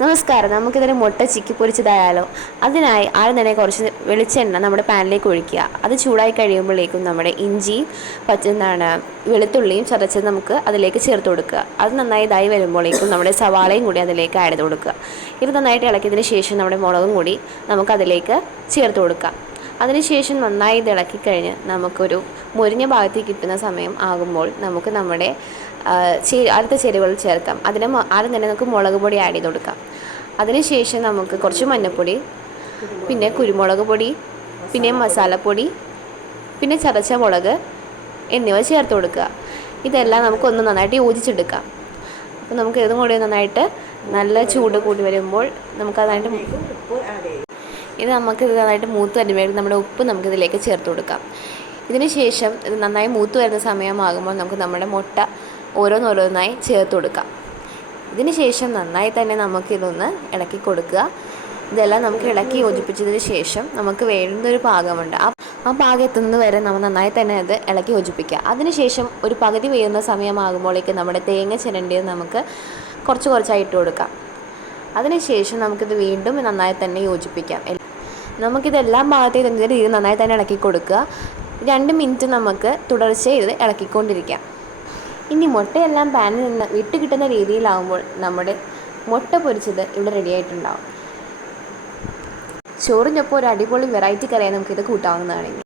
നമസ്കാരം. നമുക്കിതിന് മുട്ട ചിക്കി പൊരിച്ചതായാലോ. അതിനായി ആദ്യം തന്നെ കുറച്ച് വെളിച്ചെണ്ണ നമ്മുടെ പാനിലേക്ക് ഒഴിക്കുക. അത് ചൂടായി കഴിയുമ്പോഴേക്കും നമ്മുടെ ഇഞ്ചിയും വെളുത്തുള്ളിയും ചതച്ചത് നമുക്ക് അതിലേക്ക് ചേർത്ത് കൊടുക്കുക. അത് നന്നായി ഇതായി വരുമ്പോഴേക്കും നമ്മുടെ സവാളയും കൂടി അതിലേക്ക് ആഡ് ചെയ്ത് കൊടുക്കുക. ഇത് നന്നായിട്ട് ഇളക്കിയതിന് ശേഷം നമ്മുടെ മുളകും കൂടി നമുക്കതിലേക്ക് ചേർത്ത് കൊടുക്കാം. അതിനുശേഷം നന്നായി ഇത് ഇളക്കിക്കഴിഞ്ഞ് നമുക്കൊരു മുരിഞ്ഞ ഭാഗത്തേക്ക് കിട്ടുന്ന സമയം ആകുമ്പോൾ നമുക്ക് നമ്മുടെ അടുത്ത ചേരുവകൾ ചേർക്കാം. ആദ്യം തന്നെ നമുക്ക് മുളക് പൊടി ആഡ് ചെയ്ത് കൊടുക്കാം. അതിനുശേഷം നമുക്ക് കുറച്ച് മഞ്ഞൾപ്പൊടി, പിന്നെ കുരുമുളക് പൊടി, പിന്നെ മസാലപ്പൊടി, പിന്നെ ചതച്ച മുളക് എന്നിവ ചേർത്ത് കൊടുക്കുക. ഇതെല്ലാം നമുക്കൊന്ന് നന്നായിട്ട് യോജിച്ചെടുക്കാം. അപ്പോൾ നമുക്ക് ഇതും കൂടി നന്നായിട്ട് നല്ല ചൂട് കൂടി വരുമ്പോൾ നമുക്കതായിട്ട് നന്നായിട്ട് മൂത്ത് വരുമ്പോഴേക്കും നമ്മുടെ ഉപ്പ് നമുക്കിതിലേക്ക് ചേർത്ത് കൊടുക്കാം. ഇതിന് ശേഷം ഇത് നന്നായി മൂത്ത് വരുന്ന സമയമാകുമ്പോൾ നമുക്ക് നമ്മുടെ മുട്ട ഓരോന്നോരോന്നായി ചേർത്ത് കൊടുക്കാം. ഇതിന് ശേഷം നന്നായി തന്നെ നമുക്കിതൊന്ന് ഇളക്കി കൊടുക്കുക. ഇതെല്ലാം നമുക്ക് ഇളക്കി യോജിപ്പിച്ചതിന് ശേഷം നമുക്ക് വേണ്ടുന്നൊരു പാകമുണ്ട്. ആ പാകം എത്തുന്നത് വരെ നമ്മൾ നന്നായി തന്നെ അത് ഇളക്കി യോജിപ്പിക്കുക. അതിനുശേഷം ഒരു പകുതി വേവുന്ന സമയമാകുമ്പോഴേക്ക് നമ്മുടെ തേങ്ങ ചിരണ്ടിയത് നമുക്ക് കുറച്ചായി ഇട്ട് കൊടുക്കാം. അതിനുശേഷം നമുക്കിത് വീണ്ടും നന്നായി തന്നെ യോജിപ്പിക്കാം. നമുക്കിതെല്ലാം ഭാഗത്തേക്കും ഇത് നന്നായി തന്നെ ഇളക്കി കൊടുക്കുക. 2 മിനിറ്റ് നമുക്ക് തുടർച്ചയായി ഇത് ഇളക്കിക്കൊണ്ടിരിക്കാം. ഇനി മുട്ടയെല്ലാം പാനിൽ നിന്ന് വിട്ട് കിട്ടുന്ന രീതിയിലാവുമ്പോൾ നമ്മുടെ മുട്ട പൊരിച്ചത് ഇവിടെ റെഡി ആയിട്ടുണ്ടാവും. ചോറിനൊപ്പം ഒരു അടിപൊളി വെറൈറ്റി കറിയായി നമുക്കിത് കൂട്ടാവുന്നതാണ്.